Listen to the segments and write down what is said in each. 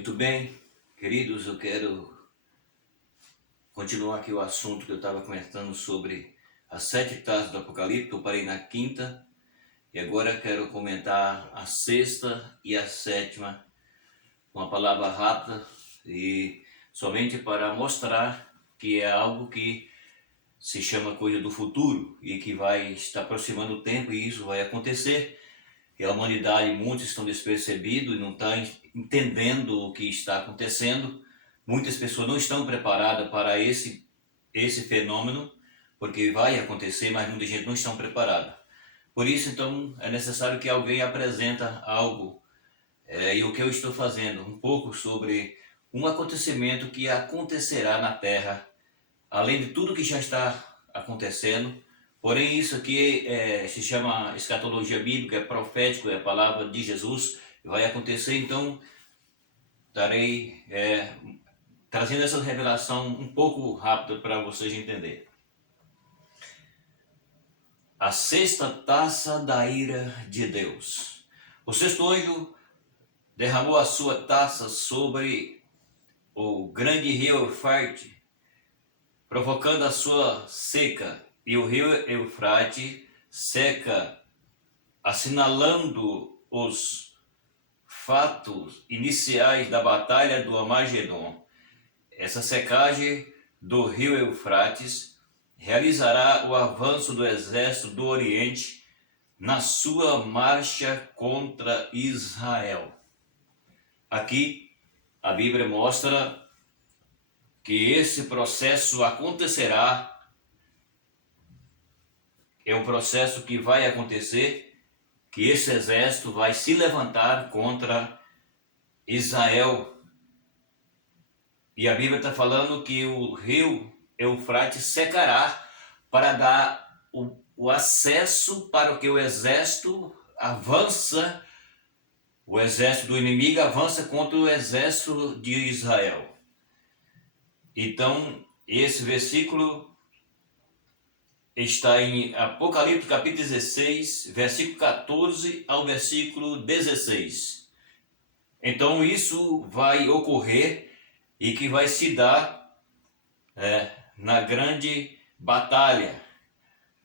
Muito bem, queridos, eu quero continuar aqui o assunto que eu estava comentando sobre as 7 taças do Apocalipse. Eu parei na quinta e agora quero comentar a sexta e a sétima, uma palavra rápida e somente para mostrar que é algo que se chama coisa do futuro e que vai estar aproximando o tempo e isso vai acontecer. E a humanidade, muitos estão despercebidos e não estão entendendo o que está acontecendo. Muitas pessoas não estão preparadas para esse fenômeno, porque vai acontecer, mas muita gente não está preparada. Por isso, então, é necessário que alguém apresenta algo. E o que eu estou fazendo, um pouco sobre um acontecimento que acontecerá na Terra, além de tudo que já está acontecendo. Porém, isso aqui se chama escatologia bíblica, é profético, é a palavra de Jesus, vai acontecer. Então, estarei trazendo essa revelação um pouco rápida para vocês entenderem. A sexta taça da ira de Deus. O sexto anjo derramou a sua taça sobre o grande rio Eufrates, provocando a sua seca, e o rio Eufrates seca, assinalando os fatos iniciais da batalha do Armagedon. Essa secagem do rio Eufrates realizará o avanço do exército do Oriente na sua marcha contra Israel. Aqui a Bíblia mostra que esse processo acontecerá, é um processo que vai acontecer, que esse exército vai se levantar contra Israel. E a Bíblia está falando que o rio Eufrates secará para dar o acesso para que o exército avança, o exército do inimigo avança contra o exército de Israel. Então, esse versículo está em Apocalipse capítulo 16, versículo 14 ao versículo 16. Então, isso vai ocorrer e que vai se dar na grande batalha,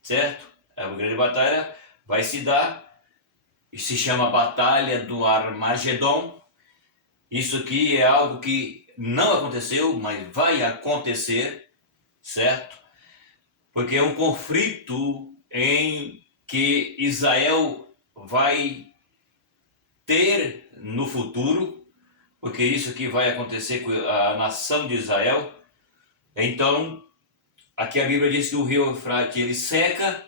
certo? A grande batalha vai se dar e se chama Batalha do Armagedon. Isso aqui é algo que não aconteceu, mas vai acontecer, certo? Porque é um conflito em que Israel vai ter no futuro, porque isso aqui vai acontecer com a nação de Israel. Então, aqui a Bíblia diz que o rio Eufrates ele seca.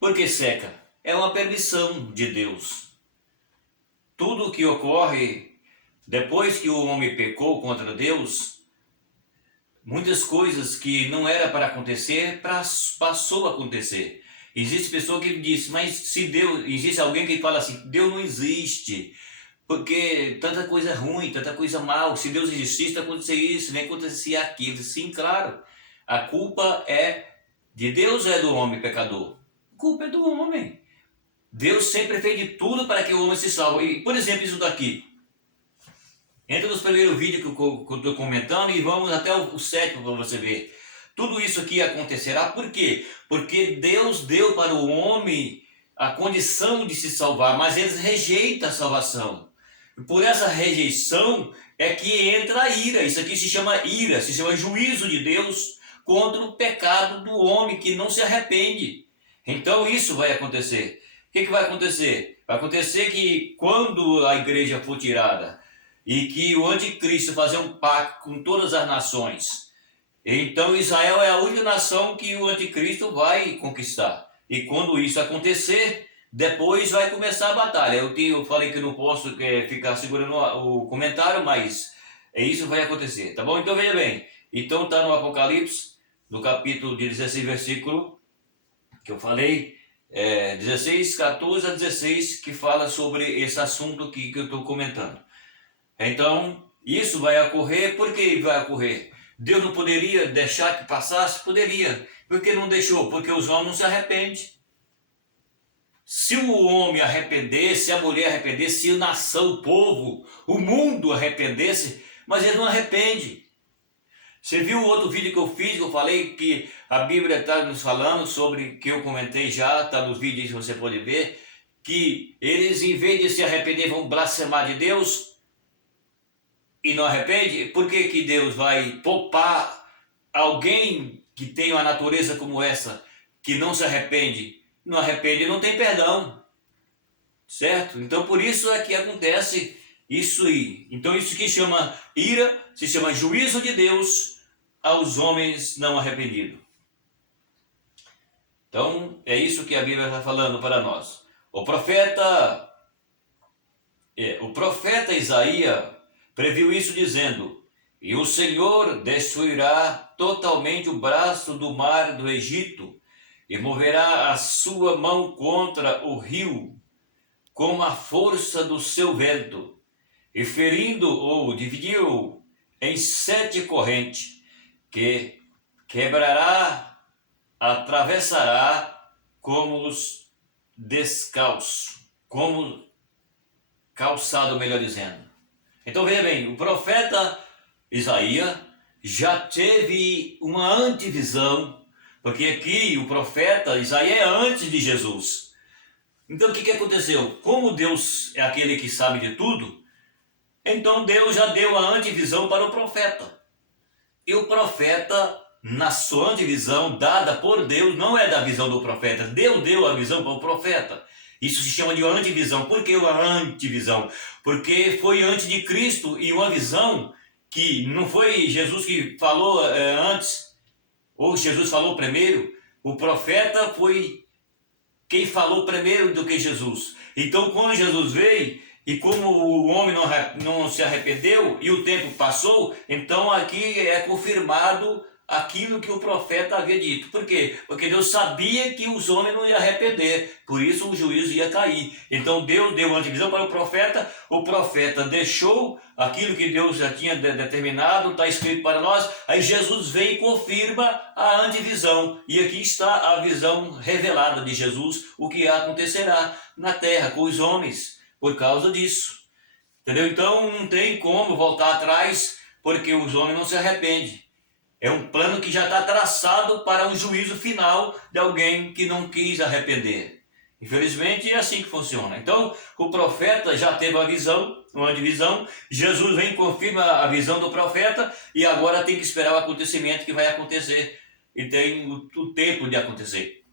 Por que seca? É uma permissão de Deus. Tudo o que ocorre depois que o homem pecou contra Deus, muitas coisas que não era para acontecer, passou a acontecer. Existe pessoa que diz, mas se Deus, existe alguém que fala assim, Deus não existe, porque tanta coisa ruim, tanta coisa mal, se Deus existisse, acontecia isso, nem acontecia aquilo. Sim, claro, a culpa é de Deus ou é do homem pecador? A culpa é do homem. Deus sempre fez de tudo para que o homem se salve. E, por exemplo, isso daqui. Entra nos primeiros vídeos que eu estou comentando e vamos até o sétimo para você ver. Tudo isso aqui acontecerá por quê? Porque Deus deu para o homem a condição de se salvar, mas eles rejeitam a salvação. E por essa rejeição é que entra a ira. Isso aqui se chama ira, se chama juízo de Deus contra o pecado do homem que não se arrepende. Então isso vai acontecer. O que vai acontecer? Vai acontecer que quando a igreja for tirada e que o anticristo fazer um pacto com todas as nações, então Israel é a única nação que o anticristo vai conquistar. E quando isso acontecer, depois vai começar a batalha. Eu falei que não posso ficar segurando o comentário, mas isso vai acontecer, tá bom? Então veja bem, então está no Apocalipse, no capítulo de 16, versículo que eu falei, 16, 14 a 16, que fala sobre esse assunto que eu estou comentando. Então, isso vai ocorrer. Por que vai ocorrer? Deus não poderia deixar que passasse? Poderia. Por que não deixou? Porque os homens não se arrependem. Se o homem arrependesse, se a mulher arrependesse, se a nação, o povo, o mundo arrependesse, mas ele não arrepende. Você viu o outro vídeo que eu fiz, que eu falei que a Bíblia está nos falando sobre, que eu comentei já, está nos vídeos que você pode ver, que eles, em vez de se arrepender, vão blasfemar de Deus e não arrepende. Por que que Deus vai poupar alguém que tem uma natureza como essa, que não se arrepende? Não arrepende, não tem perdão, certo? Então por isso é que acontece isso aí. Então isso que chama ira, se chama juízo de Deus aos homens não arrependidos. Então é isso que a Bíblia está falando para nós. O profeta Isaías previu isso dizendo: e o Senhor destruirá totalmente o braço do mar do Egito e moverá a sua mão contra o rio com a força do seu vento, e ferindo-o, dividiu em 7 correntes, que quebrará, atravessará como os descalços, como calçado, melhor dizendo. Então veja bem, o profeta Isaías já teve uma antevisão, porque aqui o profeta Isaías é antes de Jesus. Então o que aconteceu? Como Deus é aquele que sabe de tudo, então Deus já deu a antevisão para o profeta. E o profeta, na sua antevisão dada por Deus, não é da visão do profeta, Deus deu a visão para o profeta. Isso se chama de antevisão. Por que a antevisão? Porque foi antes de Cristo, e uma visão que não foi Jesus que falou antes, ou Jesus falou primeiro. O profeta foi quem falou primeiro do que Jesus. Então quando Jesus veio, e como o homem não se arrependeu e o tempo passou, então aqui é confirmado aquilo que o profeta havia dito. Por quê? Porque Deus sabia que os homens não iam arrepender, por isso o juízo ia cair. Então Deus deu uma antevisão para o profeta deixou aquilo que Deus já tinha determinado, está escrito para nós, aí Jesus vem e confirma a antevisão, e aqui está a visão revelada de Jesus, o que acontecerá na terra com os homens, por causa disso. Entendeu? Então não tem como voltar atrás, porque os homens não se arrependem. É um plano que já está traçado para um juízo final de alguém que não quis arrepender. Infelizmente é assim que funciona. Então o profeta já teve a visão, uma divisão, Jesus vem e confirma a visão do profeta, e agora tem que esperar o acontecimento que vai acontecer, e tem o tempo de acontecer.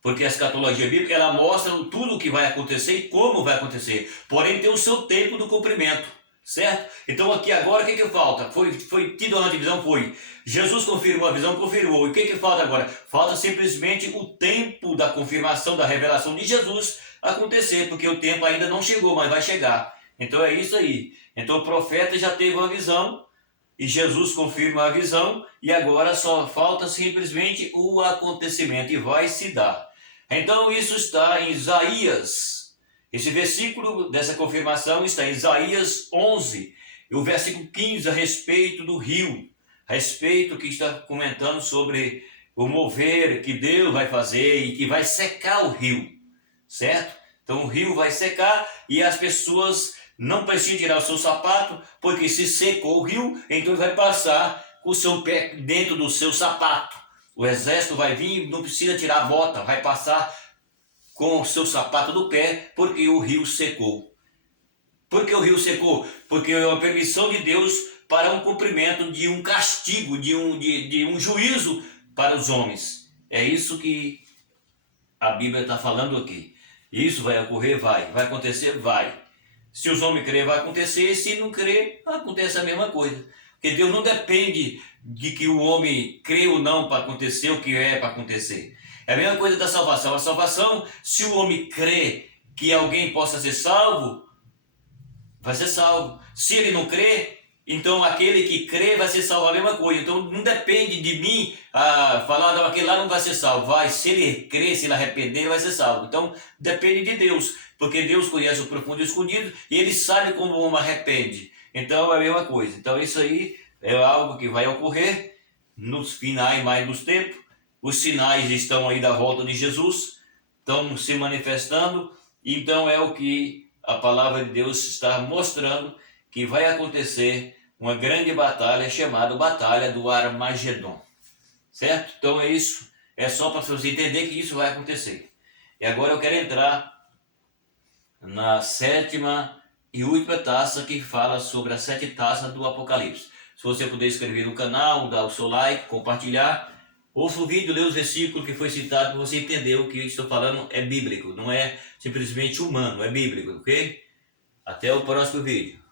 Porque a escatologia bíblica, ela mostra tudo o que vai acontecer e como vai acontecer, porém tem o seu tempo do cumprimento, certo? Então aqui agora o que falta? Foi tido uma divisão? Foi. Jesus confirmou a visão, confirmou. E o que falta agora? Falta simplesmente o tempo da confirmação, da revelação de Jesus acontecer, porque o tempo ainda não chegou, mas vai chegar. Então é isso aí. Então o profeta já teve uma visão, e Jesus confirma a visão, e agora só falta simplesmente o acontecimento, e vai se dar. Então isso está em Isaías. Esse versículo dessa confirmação está em Isaías 11, e o versículo 15 a respeito do rio, a respeito que está comentando sobre o mover que Deus vai fazer e que vai secar o rio, certo? Então o rio vai secar e as pessoas não precisam tirar o seu sapato, porque se secou o rio, então vai passar com o seu pé dentro do seu sapato. O exército vai vir, não precisa tirar a bota, vai passar com o seu sapato do pé, porque o rio secou. Por que o rio secou? Porque é uma permissão de Deus para um cumprimento de um castigo, de um juízo para os homens. É isso que a Bíblia está falando aqui. Isso vai ocorrer? Vai. Vai acontecer? Vai. Se os homens crerem, vai acontecer. Se não crer, acontece a mesma coisa. Porque Deus não depende de que o homem crê ou não para acontecer o que é para acontecer. É a mesma coisa da salvação. A salvação, se o homem crê que alguém possa ser salvo, vai ser salvo. Se ele não crê, então aquele que crê vai ser salvo, a mesma coisa. Então não depende de mim falar, não, aquele lá não vai ser salvo. Vai, se ele crer, se ele arrepender, ele vai ser salvo. Então depende de Deus, porque Deus conhece o profundo e o escondido, e ele sabe como o homem arrepende. Então é a mesma coisa. Então isso aí é algo que vai ocorrer nos finais mais dos tempos. Os sinais estão aí da volta de Jesus. estão se manifestando. Então é o que a palavra de Deus está mostrando, que vai acontecer uma grande batalha chamada Batalha do Armagedon. Certo? Então é isso. É só para você entender que isso vai acontecer. E agora eu quero entrar na sétima e última taça, que fala sobre as 7 taças do Apocalipse. Se você puder inscrever no canal, dar o seu like, compartilhar, ouça o vídeo, lê os versículos que foi citado, para você entender o que eu estou falando é bíblico, não é simplesmente humano, é bíblico, ok? Até o próximo vídeo.